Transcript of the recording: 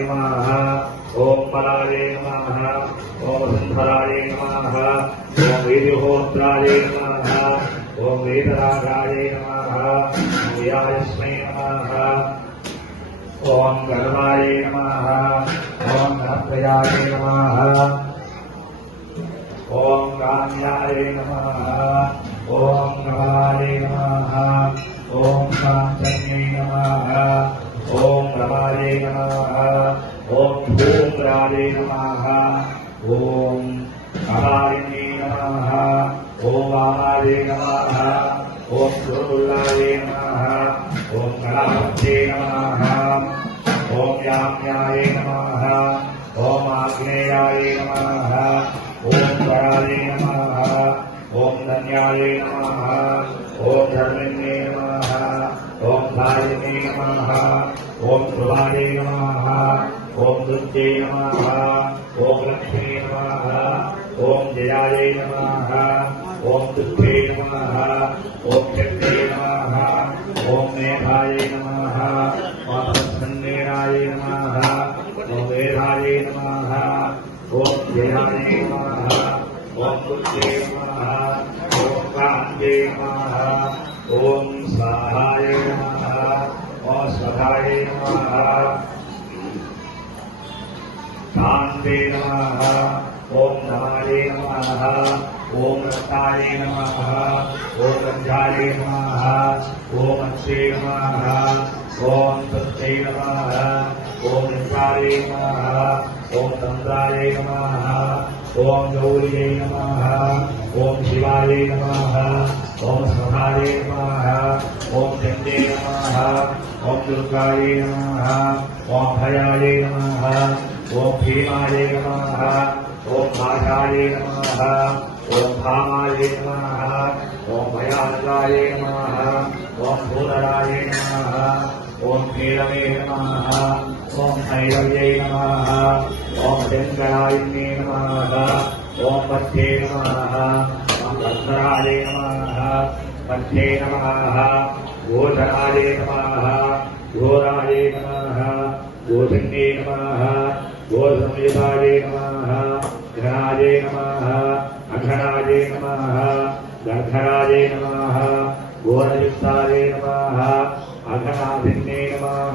नमः ओम बलाय नमः ओम सुंदराय नमः ओम वीर्यहोत्राय नमः ओम वेदरागाय नमः ओम यास्मै नमः ओम गर्वाय नमः ओम नप्रयाय नमः ओम काम्याय नमः ओम नवाय नमः ओम कांचन्यै नमः ओम रमाय नमः ओम धूम्राय नमः ओम कालिन्यै नमः ओम वामाय नमः ओम सुरुलाय नमः ओम कलावत्यै नमः ओम याम्याय नमः ओम आग्नेयाय नमः ओम कराय नमः ओम धन्याय नमः ओम धर्मन्ये नमः ओम धारिणे नमः ओम ध्रुवाय नमः ओम दुर्गे नमः ओम लक्ष्मी नमः ओम जयाय नमः ओम दुःखे नमः ओम शक्ते नमः ओम मेधाय नमः ओम प्रसन्नेनाय नमः ओम वेदाय नमः ओम जयाय नमः ओम दुःखे नमः ओम कान्ते नमः ओम स्वाहाय नमः ओम स्वधाय नमः कान्ते नमः ओम नमाय नमः ओम रक्ताय नमः ओम गंधाय नमः ओम अक्षे नमः ओम सत्ये नमः ओम निष्ठाय नमः ओम तंत्राय नमः ओम गौर्यै नमः ओम शिवाय नमः ओम स्वधाय नमः ओम चंडे नमः ओम दुर्गाय नमः ओम भयाय नमः ओम भीमाय नमः ओम भाषाय नमः ओम भामाय नमः ओम भयानकाय नमः ओम भूधराय नमः ओम नीलमे नमः ओम ऐरव्यै नमः ओम शंकराय नमः ओम पथ्ये नमः ओम भद्राय नमः पथ्ये नमः गोधराय नमः घोराय नमः गोधन्ये नमः गोधसंयुताय नमः घनाय नमः अघनाय नमः गर्धराय नमः घोरयुक्ताय नमः अघनाभिन्ने नमः